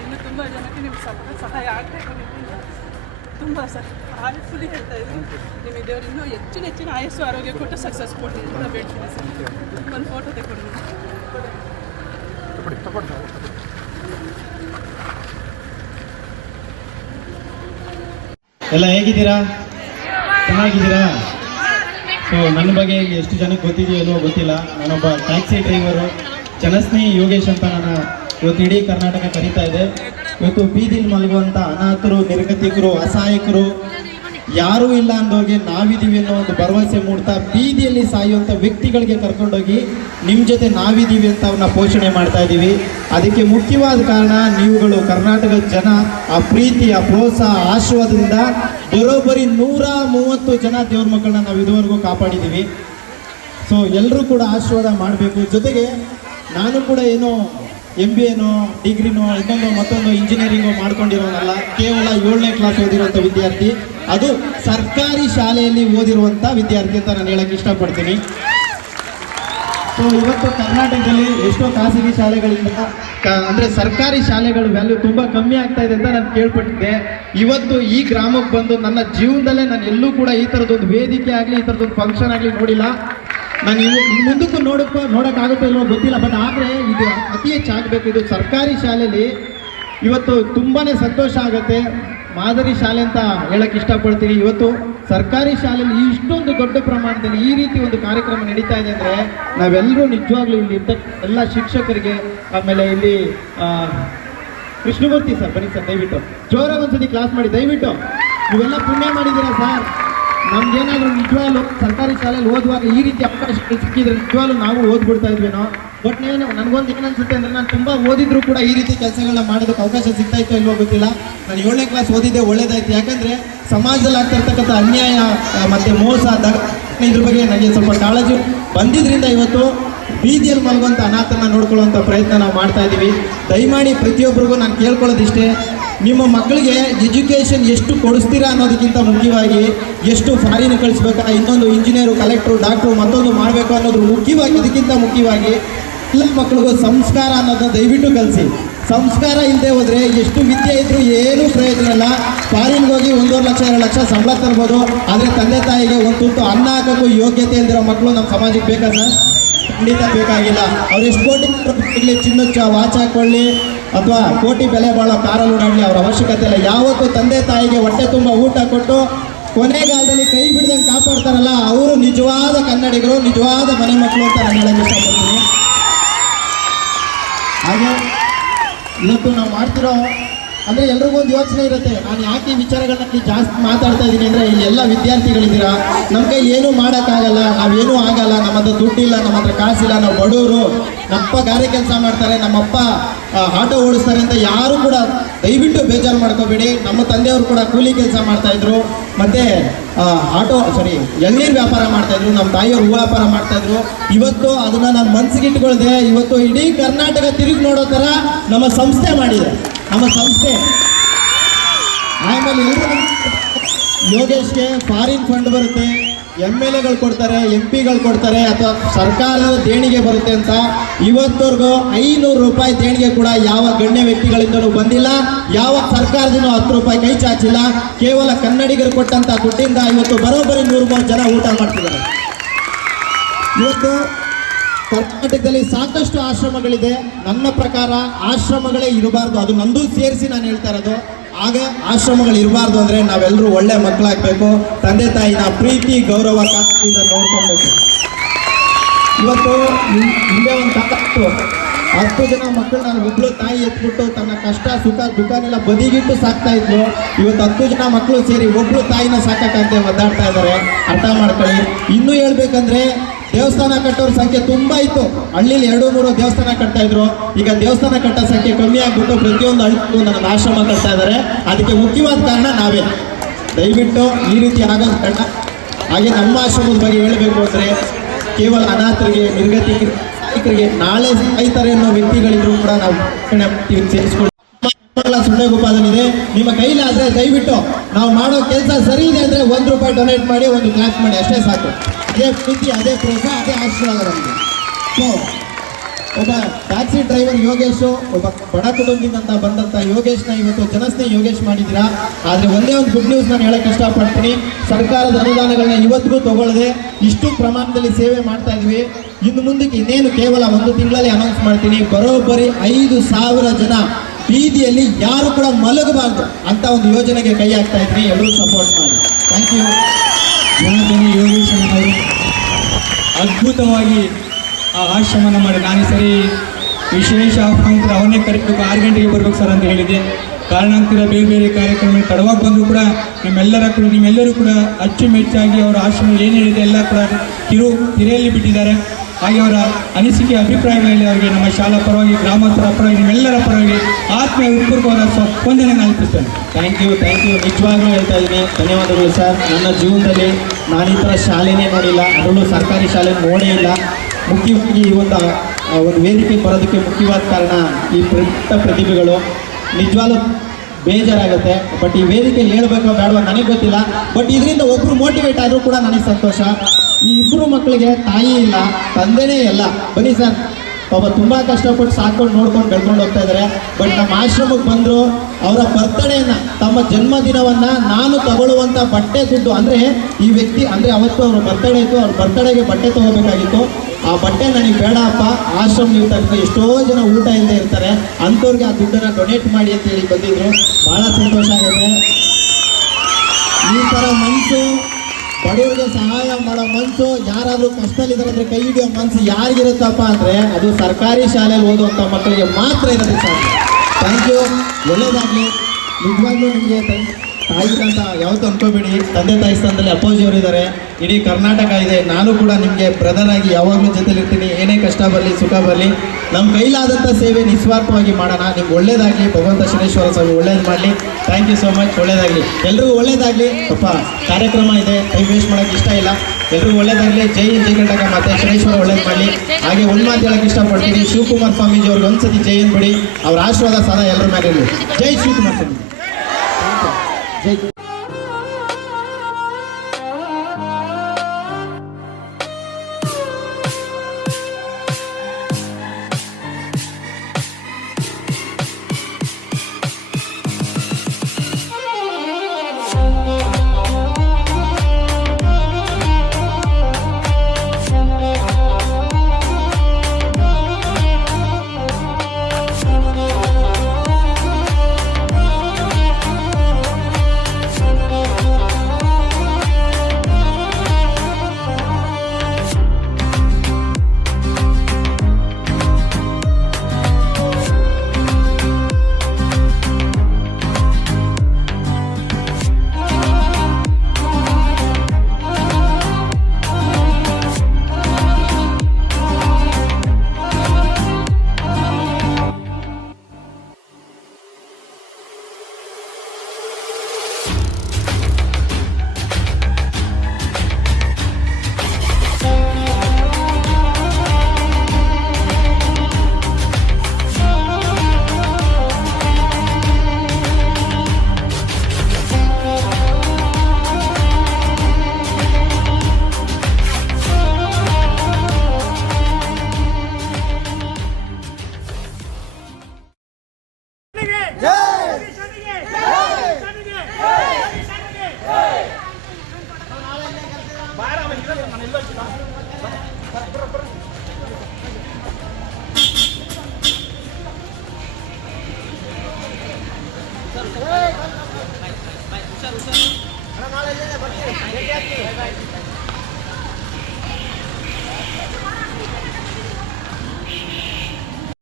ಇನ್ನು ತುಂಬ ಜನಕ್ಕೆ ನಿಮ್ಗೆ ಸಹ ಸಹಾಯ ಆಗಬೇಕು ತುಂಬ ಸರ್ ಫುಲ್ಲಿ ಹೇಳ್ತಾ ಇದ್ದೀನಿ ನಿಮಗೆ ದೇವರು ಇನ್ನೂ ಹೆಚ್ಚಿನ ಹೆಚ್ಚಿನ ಆಯಸ್ಸು ಆರೋಗ್ಯ ಕೊಟ್ಟು ಸಕ್ಸಸ್ ಕೊಡಿ ಅಂತ ಬೇಡ್ತೀನಿ ಸರ್. ಒಂದು ಫೋಟೋ ತಗೊಂಡು. ಎಲ್ಲ ಹೇಗಿದ್ದೀರಾ? ಚೆನ್ನಾಗಿದ್ದೀರಾ? ಸೊ ನನ್ನ ಬಗ್ಗೆ ಎಷ್ಟು ಜನಕ್ಕೆ ಗೊತ್ತಿದೆಯೋ ಏನೋ ಗೊತ್ತಿಲ್ಲ. ನಾನೊಬ್ಬ ಟ್ಯಾಕ್ಸಿ ಡ್ರೈವರು ಜನಸ್ನೇಹಿ ಯೋಗೇಶ್ ಅಂತ ನಾನು ಇವತ್ತು ಇಡೀ ಕರ್ನಾಟಕ ಕರೀತಾ ಇದೆ ಇವತ್ತು ಬೀದಿಲಿ ಮಲಗುವಂಥ ಅನಾಥರು, ನಿರ್ಗತಿಕರು, ಅಸಹಾಯಕರು ಯಾರೂ ಇಲ್ಲ ಅಂದೋಗಿ ನಾವಿದ್ದೀವಿ ಅನ್ನೋ ಒಂದು ಭರವಸೆ ಮೂಡ್ತಾ ಬೀದಿಯಲ್ಲಿ ಸಾಯುವಂಥ ವ್ಯಕ್ತಿಗಳಿಗೆ ಕರ್ಕೊಂಡೋಗಿ ನಿಮ್ಮ ಜೊತೆ ನಾವಿದ್ದೀವಿ ಅಂತ ಅವ್ರನ್ನ ಪೋಷಣೆ ಮಾಡ್ತಾ ಇದ್ದೀವಿ. ಅದಕ್ಕೆ ಮುಖ್ಯವಾದ ಕಾರಣ ನೀವುಗಳು ಕರ್ನಾಟಕದ ಜನ, ಆ ಪ್ರೀತಿ, ಆ ಪ್ರೋತ್ಸಾಹ ಆಶೀರ್ವಾದದಿಂದ ಬರೋಬ್ಬರಿ ನೂರ ಮೂವತ್ತು ಜನ ದೇವ್ರ ಮಕ್ಕಳನ್ನ ನಾವು ಇದುವರೆಗೂ ಕಾಪಾಡಿದ್ದೀವಿ. ಸೊ ಎಲ್ಲರೂ ಕೂಡ ಆಶೀರ್ವಾದ ಮಾಡಬೇಕು. ಜೊತೆಗೆ ನಾನು ಕೂಡ ಏನೋ ಎಂ ಬಿ ಎನೋ ಡಿಗ್ರಿನೋ ಇನ್ನೊಂದು ಮತ್ತೊಂದು ಇಂಜಿನಿಯರಿಂಗು ಮಾಡ್ಕೊಂಡಿರೋನಲ್ಲ ಕೇವಲ ಏಳನೇ ಕ್ಲಾಸ್ ಓದಿರುವಂಥ ವಿದ್ಯಾರ್ಥಿ. ಅದು ಸರ್ಕಾರಿ ಶಾಲೆಯಲ್ಲಿ ಓದಿರುವಂಥ ವಿದ್ಯಾರ್ಥಿ ಅಂತ ನಾನು ಹೇಳಕ್ಕೆ ಇಷ್ಟಪಡ್ತೀನಿ. ಸೊ ಇವತ್ತು ಕರ್ನಾಟಕದಲ್ಲಿ ಎಷ್ಟೋ ಖಾಸಗಿ ಶಾಲೆಗಳಿಂದ ಅಂದರೆ ಸರ್ಕಾರಿ ಶಾಲೆಗಳ ವ್ಯಾಲ್ಯೂ ತುಂಬಾ ಕಮ್ಮಿ ಆಗ್ತಾ ಇದೆ ಅಂತ ನಾನು ಕೇಳ್ಪಟ್ಟಿದ್ದೆ. ಇವತ್ತು ಈ ಗ್ರಾಮಕ್ಕೆ ಬಂದು ನನ್ನ ಜೀವನದಲ್ಲೇ ನಾನು ಎಲ್ಲೂ ಕೂಡ ಈ ಥರದೊಂದು ವೇದಿಕೆ ಆಗಲಿ, ಈ ಥರದೊಂದು ಫಂಕ್ಷನ್ ಆಗಲಿ ನೋಡಿಲ್ಲ. ನಾನು ಮುಂದಕ್ಕೂ ನೋಡಕ್ಕ ನೋಡೋಕ್ಕಾಗುತ್ತೋ ಇಲ್ವೋ ಗೊತ್ತಿಲ್ಲ ಬಟ್ ಆದರೆ ಇದು ಅತಿ ಹೆಚ್ಚಾಗಬೇಕು. ಇದು ಸರ್ಕಾರಿ ಶಾಲೆಯಲ್ಲಿ ಇವತ್ತು ತುಂಬಾ ಸಂತೋಷ ಆಗುತ್ತೆ. ಮಾದರಿ ಶಾಲೆ ಅಂತ ಹೇಳಕ್ಕೆ ಇಷ್ಟಪಡ್ತೀನಿ. ಇವತ್ತು ಸರ್ಕಾರಿ ಶಾಲೆಯಲ್ಲಿ ಇಷ್ಟೊಂದು ದೊಡ್ಡ ಪ್ರಮಾಣದಲ್ಲಿ ಈ ರೀತಿ ಒಂದು ಕಾರ್ಯಕ್ರಮ ನಡೀತಾ ಇದೆ ಅಂದರೆ ನಾವೆಲ್ಲರೂ ನಿಜವಾಗ್ಲೂ ಇಲ್ಲಿ ಇರ್ತಕ್ಕ ಎಲ್ಲ ಶಿಕ್ಷಕರಿಗೆ, ಆಮೇಲೆ ಇಲ್ಲಿ ಕೃಷ್ಣಮೂರ್ತಿ ಸರ್, ಬನ್ನಿ ಸರ್, ದಯವಿಟ್ಟು. ಜೋರಾಗಿ ಒಂದ್ಸತಿ ಕ್ಲಾಸ್ ಮಾಡಿ, ದಯವಿಟ್ಟು. ನೀವೆಲ್ಲ ಪುಣ್ಯ ಮಾಡಿದ್ದೀರಾ ಸರ್? ನಮ್ಗೇನಾದ್ರೂ ನಿಜವಾಗ್ಲೂ ಸರ್ಕಾರಿ ಶಾಲೆಯಲ್ಲಿ ಓದುವಾಗ ಈ ರೀತಿ ಅವಕಾಶಗಳು ಸಿಕ್ಕಿದ್ರೆ ನಿಜವಾಗ್ಲೂ ನಾವು ಓದ್ಬಿಡ್ತಾ ಇದ್ವೇನೋ? ಬಟ್ ಏನು ನನಗೊಂದು ಏನನ್ಸುತ್ತೆ ಅನ್ಸುತ್ತೆ ಅಂದ್ರೆ ನಾನು ತುಂಬಾ ಓದಿದ್ರು ಕೂಡ ಈ ರೀತಿ ಕೆಲಸಗಳನ್ನ ಮಾಡೋದಕ್ಕೆ ಅವಕಾಶ ಸಿಗ್ತಾ ಇತ್ತು ಇಲ್ವೋ ಗೊತ್ತಿಲ್ಲ. ನಾನು ಏಳನೇ ಕ್ಲಾಸ್ ಓದಿದ್ದೆ ಒಳ್ಳೇದಾಯ್ತು. ಯಾಕಂದ್ರೆ ಸಮಾಜದಲ್ಲಿ ಆಗ್ತಿರ್ತಕ್ಕಂಥ ಅನ್ಯಾಯ ಮತ್ತೆ ಮೋಸ ಇದ್ರ ಬಗ್ಗೆ ನನಗೆ ಸ್ವಲ್ಪ ಕಾಳಜಿ ಬಂದಿದ್ರಿಂದ ಇವತ್ತು ಬೀದಿಯಲ್ಲಿ ಮಲಗುವಂಥ ಅನಾಥನ ನೋಡ್ಕೊಳ್ಳುವಂಥ ಪ್ರಯತ್ನ ನಾವು ಮಾಡ್ತಾ ಇದ್ದೀವಿ ದಯಮಾಡಿ ಪ್ರತಿಯೊಬ್ಬರಿಗೂ ನಾನು ಕೇಳ್ಕೊಳ್ಳೋದಿಷ್ಟೇ ನಿಮ್ಮ ಮಕ್ಕಳಿಗೆ ಎಜುಕೇಷನ್ ಎಷ್ಟು ಕೊಡಿಸ್ತೀರಾ ಅನ್ನೋದಕ್ಕಿಂತ ಮುಖ್ಯವಾಗಿ ಎಷ್ಟು ಫಾರಿನ್ ಕಳಿಸ್ಬೇಕಾ, ಇನ್ನೊಂದು ಇಂಜಿನಿಯರು, ಕಲೆಕ್ಟ್ರು, ಡಾಕ್ಟ್ರು ಮತ್ತೊಂದು ಮಾಡಬೇಕು ಅನ್ನೋದು ಮುಖ್ಯವಾಗಿ, ಇದಕ್ಕಿಂತ ಮುಖ್ಯವಾಗಿ ಎಲ್ಲ ಮಕ್ಕಳಿಗೂ ಸಂಸ್ಕಾರ ಅನ್ನೋದನ್ನ ದಯವಿಟ್ಟು ಕಲಿಸಿ. ಸಂಸ್ಕಾರ ಇಲ್ಲದೆ ಹೋದರೆ ಎಷ್ಟು ವಿದ್ಯೆ ಇದ್ರೂ ಏನೂ ಪ್ರಯೋಜನ ಇಲ್ಲ. ಫಾರಿನ್ಗೆ ಹೋಗಿ ಒಂದೂವರೆ ಲಕ್ಷ, ಎರಡು ಲಕ್ಷ ಸಂಬಳ ತರ್ಬೋದು. ಆದರೆ ತಂದೆ ತಾಯಿಗೆ ಒಂದು ತುತ್ತು ಅನ್ನ ಹಾಕೋಕ್ಕೂ ಯೋಗ್ಯತೆ ಇಲ್ದಿರೋ ಮಕ್ಕಳು ನಮ್ಮ ಸಮಾಜಕ್ಕೆ ಬೇಕಾ ಸರ್? ಖಂಡಿತ ಬೇಕಾಗಿಲ್ಲ. ಅವ್ರು ಎಷ್ಟು ಕೋಟಿ ಇರಲಿ ಚಿನ್ನ ವಾಚ್ ಹಾಕೊಳ್ಳಿ. ಅಥವಾ ಕೋಟಿ ಬೆಲೆ ಬಾಳೋ ಕಾರಲ್ಲಿ ಓಡಾಡಲಿ ಅವ್ರ ಅವಶ್ಯಕತೆ ಇಲ್ಲ. ಯಾವತ್ತು ತಂದೆ ತಾಯಿಗೆ ಹೊಟ್ಟೆ ತುಂಬ ಊಟ ಕೊಟ್ಟು ಕೊನೆಗಾಲದಲ್ಲಿ ಕೈ ಬಿಡ್ದಂಗೆ ಕಾಪಾಡ್ತಾರಲ್ಲ, ಅವರು ನಿಜವಾದ ಕನ್ನಡಿಗರು, ನಿಜವಾದ ಮನೆ ಮಕ್ಕಳು ಅಂತ ನಾನು ಹೇಳಕ್ಕೆ ಇಷ್ಟಪಡ್ತೀನಿ. ಹಾಗೆ, ಇವತ್ತು ನಾವು ಮಾಡ್ತಿರೋ ಅಂದರೆ ಎಲ್ರಿಗೂ ಒಂದು ಯೋಚನೆ ಇರುತ್ತೆ. ನಾನು ಯಾಕೆ ವಿಚಾರಗಳನ್ನ ಜಾಸ್ತಿ ಮಾತಾಡ್ತಾ ಇದ್ದೀನಿ ಅಂದರೆ ಇಲ್ಲಿ ಎಲ್ಲ ವಿದ್ಯಾರ್ಥಿಗಳಿದ್ದೀರಾ? ನಮ್ ಕೈ ಏನೂ ಮಾಡೋಕ್ಕಾಗಲ್ಲ, ನಾವೇನೂ ಆಗಲ್ಲ ನಮ್ಮ ಹತ್ರ ದುಡ್ಡಿಲ್ಲ ನಮ್ಮ ಹತ್ರ ಕಾಸಿಲ್ಲ, ನಾವು ಬಡವರು. ನಮ್ಮಪ್ಪ ಗಾರೆ ಕೆಲಸ ಮಾಡ್ತಾರೆ, ನಮ್ಮಪ್ಪ ಆಟೋ ಓಡಿಸ್ತಾರೆ ಅಂತ ಯಾರು ಕೂಡ ದಯವಿಟ್ಟು ಬೇಜಾರು ಮಾಡ್ಕೋಬೇಡಿ. ನಮ್ಮ ತಂದೆಯವರು ಕೂಡ ಕೂಲಿ ಕೆಲಸ ಮಾಡ್ತಾ ಇದ್ರು. ಮತ್ತೆ ಆಟೋ ಸಾರಿ ಎಳ್ನೀರು ವ್ಯಾಪಾರ ಮಾಡ್ತಾ ಇದ್ರು, ನಮ್ಮ ತಾಯಿಯವರು ಹೂ ವ್ಯಾಪಾರ ಮಾಡ್ತಾ ಇದ್ರು. ಇವತ್ತು ಅದನ್ನ ನಾನು ಮನ್ಸಿಗೆ ಇಟ್ಕೊಳ್ದೆ ಇವತ್ತು ಇಡೀ ಕರ್ನಾಟಕ ತಿರುಗಿ ನೋಡೋ ಥರ ನಮ್ಮ ಸಂಸ್ಥೆ ಮಾಡಿದೆ. ನಮ್ಮ ಸಂಸ್ಥೆ. ಆಮೇಲೆ ಯೋಗೇಶ್ಗೆ ಫಾರಿನ್ ಫಂಡ್ ಬರುತ್ತೆ. ಎಂ ಎಲ್ ಎಗಳು ಕೊಡ್ತಾರೆ ಎಂ ಪಿಗಳು ಕೊಡ್ತಾರೆ, ಅಥವಾ ಸರ್ಕಾರದ ದೇಣಿಗೆ ಬರುತ್ತೆ ಅಂತ. ಇವತ್ತವರೆಗೂ ಐನೂರು ರೂಪಾಯಿ ದೇಣಿಗೆ ಕೂಡ ಯಾವ ಗಣ್ಯ ವ್ಯಕ್ತಿಗಳಿಂದಲೂ ಬಂದಿಲ್ಲ. ಯಾವ ಸರ್ಕಾರದಿಂದ ಹತ್ತು ರೂಪಾಯಿ ಕೈ ಚಾಚಿಲ್ಲ. ಕೇವಲ ಕನ್ನಡಿಗರು ಕೊಟ್ಟಂತ ದುಡ್ಡಿಂದ ಇವತ್ತು ಬರೋಬ್ಬರಿ ನೂರು ಮೂರು ಜನ ಊಟ ಮಾಡ್ತಿದ್ದಾರೆ. ಇವತ್ತು ಕರ್ನಾಟಕದಲ್ಲಿ ಸಾಕಷ್ಟು ಆಶ್ರಮಗಳಿದೆ. ನನ್ನ ಪ್ರಕಾರ ಆಶ್ರಮಗಳೇ ಇರಬಾರ್ದು. ಅದು ನಂದು ಸೇರಿಸಿ ನಾನು ಹೇಳ್ತಾ ಇರೋದು. ಆಗ ಆಶ್ರಮಗಳು ಇರಬಾರ್ದು ಅಂದರೆ ನಾವೆಲ್ಲರೂ ಒಳ್ಳೆ ಮಕ್ಕಳಾಗಬೇಕು. ತಂದೆ ತಾಯಿನ ಪ್ರೀತಿ, ಗೌರವ ಕಾಳಜಿಯಿಂದ ನೋಡ್ಕೊಬೇಕು ಇವತ್ತು ಹಿಂದೆ ಒಂದು ಇತ್ತು ಹತ್ತು. ಜನ ಮಕ್ಕಳು ನಾನು ಒಬ್ಳು ತಾಯಿ ಎತ್ಬಿಟ್ಟು ತನ್ನ ಕಷ್ಟ, ಸುಖ, ದುಃಖನೆಲ್ಲ ಬದಿಗಿಟ್ಟು ಸಾಕ್ತಾ ಇದ್ರು ಇವತ್ತು ಹತ್ತು ಜನ ಮಕ್ಕಳು ಸೇರಿ ಒಬ್ಳು ತಾಯಿನ ಸಾಕಕ್ಕಂತೆ ಒದ್ದಾಡ್ತಾ ಇದ್ದಾರೆ. ಅರ್ಥ ಮಾಡ್ಕೊಳ್ಳಿ. ಇನ್ನೂ ಹೇಳ್ಬೇಕಂದ್ರೆ ದೇವಸ್ಥಾನ ಕಟ್ಟೋರ ಸಂಖ್ಯೆ ತುಂಬಾ ಇತ್ತು. ಹಳ್ಳಿಲಿ ಎರಡು ಮೂರು ದೇವಸ್ಥಾನ ಕಟ್ತಾ ಇದ್ರು. ಈಗ ದೇವಸ್ಥಾನ ಕಟ್ಟೋ ಸಂಖ್ಯೆ ಕಮ್ಮಿ ಆಗ್ಬಿಟ್ಟು ಪ್ರತಿಯೊಂದು ಹಳ್ಳಿಗೂ ನನ್ನ ಆಶ್ರಮ ಕಟ್ತಾ ಇದ್ದಾರೆ ಅದಕ್ಕೆ ಮುಖ್ಯವಾದ ಕಾರಣ ನಾವೇ. ದಯವಿಟ್ಟು ಈ ರೀತಿ ಆಗೋದು ಕಣ್ಣ ಹಾಗೆ ನಮ್ಮ ಆಶ್ರಮದ ಬಗ್ಗೆ ಹೇಳಬೇಕು ಅಂದರೆ ಕೇವಲ ಅನಾಥರಿಗೆ, ನಿರ್ಗತಿಕರಿಗೆ ನಾಳೆ ಸಾಯ್ತಾರೆ ಅನ್ನೋ ವ್ಯಕ್ತಿಗಳಿದ್ರು ಕೂಡ ನಾವು ಸೇರಿಸ್ಕೊಳ್ಳಿ. ಸುಳ್ಳೆ ಗೋಪಾಲನಿದೆ ನಿಮ್ಮ ಕೈಲಾದ್ರೆ ದಯವಿಟ್ಟು ನಾವು ಮಾಡೋ ಕೆಲಸ ಸರಿ ಇದೆ ಅಂದ್ರೆ ಒಂದು ರೂಪಾಯಿ ಡೊನೇಟ್ ಮಾಡಿ, ಒಂದು ಕ್ಲಾಸ್ ಮಾಡಿ, ಅಷ್ಟೇ ಸಾಕು. ಅದೇ ಪ್ರೀತಿ, ಅದೇ ಪ್ರೋತ್ಸಾಹ, ಅದೇ ಆಶೀರ್ವಾದ ನಮಗೆ. ಸೊ ಒಬ್ಬ ಟ್ಯಾಕ್ಸಿ ಡ್ರೈವರ್ ಯೋಗೇಶು, ಒಬ್ಬ ಬಡ ಕುಟುಂಬದಿಂದ ಬಂದಂತ ಯೋಗೇಶ್ನ ಇವತ್ತು ಜನಸ್ನೇಹಿ ಯೋಗೇಶ್ ಮಾಡಿದ್ದೀರಾ? ಆದರೆ ಒಂದೇ ಒಂದು ಗುಡ್ ನ್ಯೂಸ್ ನಾನು ಹೇಳಕ್ ಇಷ್ಟಪಡ್ತೀನಿ. ಸರ್ಕಾರದ ಅನುದಾನಗಳನ್ನ ಇವತ್ತಿಗೂ ತಗೊಳ್ಳದೆ ಇಷ್ಟು ಪ್ರಮಾಣದಲ್ಲಿ ಸೇವೆ ಮಾಡ್ತಾ ಇದೀವಿ. ಇನ್ನು ಮುಂದಕ್ಕೆ ಇನ್ನೇನು ಕೇವಲ ಒಂದು ತಿಂಗಳಲ್ಲಿ ಅನೌನ್ಸ್ ಮಾಡ್ತೀನಿ. ಬರೋಬ್ಬರಿ ಐದು ಸಾವಿರ ಜನ ಬೀದಿಯಲ್ಲಿ ಯಾರು ಕೂಡ ಮಲಗಬಾರ್ದು ಅಂತ ಒಂದು ಯೋಜನೆಗೆ ಕೈ ಹಾಕ್ತಾ ಇದ್ದೀನಿ ಎಲ್ಲರೂ ಸಪೋರ್ಟ್ ಮಾಡಿ. ಥ್ಯಾಂಕ್ ಯು ಜನತೆಗೆ ಯೋಗೇಶ್ವರ ಅವರು ಅದ್ಭುತವಾಗಿ ಆ ಆಶ್ರಮನ ಮಾಡಿ. ನಾನು ಸರಿ ವಿಶೇಷ ಆಹ್ವಾನಿತರು ಅವನ್ನೇ ಕರೆಕ್ಟ್ ಆರು ಗಂಟೆಗೆ ಬರ್ಬೇಕು ಸರ್ ಅಂತ ಹೇಳಿದೆ ಕಾರಣಾಂತರ ಬೇರೆ ಬೇರೆ ಕಾರ್ಯಕ್ರಮ ತಡವಾಗಿ ಬಂದರೂ ಕೂಡ ನಿಮ್ಮೆಲ್ಲರ ಕೂಡ, ನಿಮ್ಮೆಲ್ಲರೂ ಕೂಡ ಅಚ್ಚುಮೆಚ್ಚಾಗಿ ಅವರ ಆಶ್ರಮ ಏನು ಹೇಳಿದೆ ಎಲ್ಲ ಕೂಡ ಕಿರು ಹಿರಿಯಲ್ಲಿ ಬಿಟ್ಟಿದ್ದಾರೆ. ಹಾಗೆ ಅವರ ಅನಿಸಿಕೆ, ಅಭಿಪ್ರಾಯಗಳಲ್ಲಿ ಅವರಿಗೆ ನಮ್ಮ ಶಾಲಾ ಪರವಾಗಿ ಗ್ರಾಮಸ್ಥರ ಪರವಾಗಿ, ನಿಮ್ಮೆಲ್ಲರ ಪರವಾಗಿ ಆತ್ಮೀಯ ಹೃತ್ಪೂರ್ವಕವಾದ ಸ್ವಂದನೆ ಅಲ್ಪಿಸ್ತೇನೆ ಥ್ಯಾಂಕ್ ಯು ಥ್ಯಾಂಕ್ ಯು ನಿಜವಾಗ್ಲೂ ಹೇಳ್ತಾ ಇದ್ದೀನಿ. ಧನ್ಯವಾದಗಳು ಸರ್. ನನ್ನ ಜೀವನದಲ್ಲಿ ನಾನು ಈ ಥರ ಶಾಲೆನೇ ನೋಡಿಲ್ಲ. ಅದರಲ್ಲೂ ಸರ್ಕಾರಿ ಶಾಲೆ ನೋಡೇ ಇಲ್ಲ. ಮುಖ್ಯವಾಗಿ ಈ ಒಂದು ಒಂದು ವೇದಿಕೆ ಬರೋದಕ್ಕೆ ಮುಖ್ಯವಾದ ಕಾರಣ ಈ ಪುಟ್ಟ ಪ್ರತಿಭೆಗಳು. ನಿಜವಾಗ್ಲೂ ಬೇಜಾರಾಗುತ್ತೆ. ಬಟ್ ಈ ವೇದಿಕೆಯಲ್ಲಿ ಹೇಳ್ಬೇಕೋ ಬೇಡವಾ ನನಗೆ ಗೊತ್ತಿಲ್ಲ. ಬಟ್ ಇದರಿಂದ ಒಬ್ಬರು ಮೋಟಿವೇಟ್ ಆದರೂ ಕೂಡ ನನಗೆ ಸಂತೋಷ. ಈ ಇಬ್ಬರು ಮಕ್ಕಳಿಗೆ ತಾಯಿ ಇಲ್ಲ, ತಂದೆನೇ ಇಲ್ಲ. ಬನ್ನಿ ಸರ್. ಪಾಪ ತುಂಬ ಕಷ್ಟಪಟ್ಟು ಸಾಕೊಂಡು ನೋಡ್ಕೊಂಡು ಬೆಳ್ಕೊಂಡು ಹೋಗ್ತಾ ಇದ್ದಾರೆ. ಬಟ್ ನಮ್ಮ ಆಶ್ರಮಕ್ಕೆ ಬಂದರು ಅವರ ಬರ್ತಡೇನ ತಮ್ಮ ಜನ್ಮದಿನವನ್ನು ನಾನು ತಗೊಳ್ಳುವಂಥ ಬಟ್ಟೆ ದುಡ್ಡು, ಅಂದರೆ ಈ ವ್ಯಕ್ತಿ, ಅಂದರೆ ಅವತ್ತು ಅವ್ರ ಬರ್ತಡೇ ಇತ್ತು, ಅವ್ರ ಬರ್ತಡೇಗೆ ಬಟ್ಟೆ ತಗೋಬೇಕಾಗಿತ್ತು. ಆ ಬಟ್ಟೆ ನನಗೆ ಬೇಡ ಅಪ್ಪ ಆಶ್ರಮ ನೀವು ತನಕ ಎಷ್ಟೋ ಜನ ಊಟ ಇಲ್ಲದೆ ಇರ್ತಾರೆ. ಅಂಥವ್ರಿಗೆ ಆ ದುಡ್ಡನ್ನು ಡೊನೇಟ್ ಮಾಡಿ ಅಂತ ಹೇಳಿ ಬಂದಿದ್ರು. ಭಾಳ ಸಂತೋಷ ಆಗುತ್ತೆ. ಈ ಥರ ಮನಸ್ಸು ಬಡವರಿಗೆ ಸಹಾಯ ಮಾಡೋ ಮನಸ್ಸು ಯಾರಾದರೂ ಕಷ್ಟದಲ್ಲಿದ್ದಾರೆ ಅಂದರೆ ಕೈ ಹಿಡಿಯೋ ಮನಸ್ಸು ಯಾರಿಗಿರುತ್ತಪ್ಪ ಅಂದರೆ ಅದು ಸರ್ಕಾರಿ ಶಾಲೆಯಲ್ಲಿ ಓದುವಂಥ ಮಕ್ಕಳಿಗೆ ಮಾತ್ರ ಇರೋದು ಸಾಧ್ಯ. ಥ್ಯಾಂಕ್ ಯು ಒಳ್ಳೇದಾಗಲಿ. ನಿಜವಾಗ್ಲೂ ನಿಮಗೆ ತಾಯಿ ಅಂತ ಯಾವತ್ತೂ ಅನ್ಕೋಬೇಡಿ. ತಂದೆ ತಾಯಿ ಸ್ಥಾನದಲ್ಲಿ ಅಪೋಜಿ ಅವರು ಇದ್ದಾರೆ ಇಡೀ ಕರ್ನಾಟಕ ಇದೆ. ನಾನು ಕೂಡ ನಿಮಗೆ ಬ್ರದರ್ ಆಗಿ ಯಾವಾಗಲೂ ಜೊತೆಲಿರ್ತೀನಿ. ಏನೇ ಕಷ್ಟ ಬರಲಿ, ಸುಖ ಬರಲಿ. ನಮ್ಮ ಕೈಲಾದಂಥ ಸೇವೆ ನಿಸ್ವಾರ್ಥವಾಗಿ ಮಾಡೋಣ. ನಿಮ್ಗೆ ಒಳ್ಳೇದಾಗಲಿ. ಭಗವಂತ ಶನೇಶ್ವರ ಸ್ವಾಮಿ ಒಳ್ಳೇದು ಮಾಡಲಿ. ಥ್ಯಾಂಕ್ ಯು ಸೋ ಮಚ್ ಒಳ್ಳೇದಾಗಲಿ. ಎಲ್ರಿಗೂ ಒಳ್ಳೇದಾಗಲಿ. ಅಪ್ಪ, ಕಾರ್ಯಕ್ರಮ ಇದೆ. ಟೈಮ್ ವೇಸ್ಟ್ ಮಾಡೋಕ್ಕೆ ಇಷ್ಟ ಇಲ್ಲ. ಎಲ್ರಿಗೂ ಒಳ್ಳೇದಾಗಲಿ. ಜೈ ಜೈ ಕರ್ನಾಟಕ ಮತ್ತೆ ಶನೇಶ್ವರ ಒಳ್ಳೇದು ಮಾಡಲಿ. ಹಾಗೆ ಒಂದು ಮಾತು ಹೇಳಕ್ಕೆ ಇಷ್ಟಪಡ್ತೀನಿ. ಶಿವಕುಮಾರ್ ಸ್ವಾಮೀಜಿ ಅವ್ರಿಗೆ ಒಂದ್ಸತಿ ಜೈ ಹಿಂದ್ ಬಿಡಿ ಅವ್ರ ಆಶೀರ್ವಾದ ಸದಾ ಎಲ್ಲರ ಮೇಲೆ ಇರಲಿ ಜೈ ಶಿವಕುಮಾರ್ ಸ್ವಾಮಿ যে Hey! Bye, bye, bye. Usar, usar. Ahora no le llegue, porque...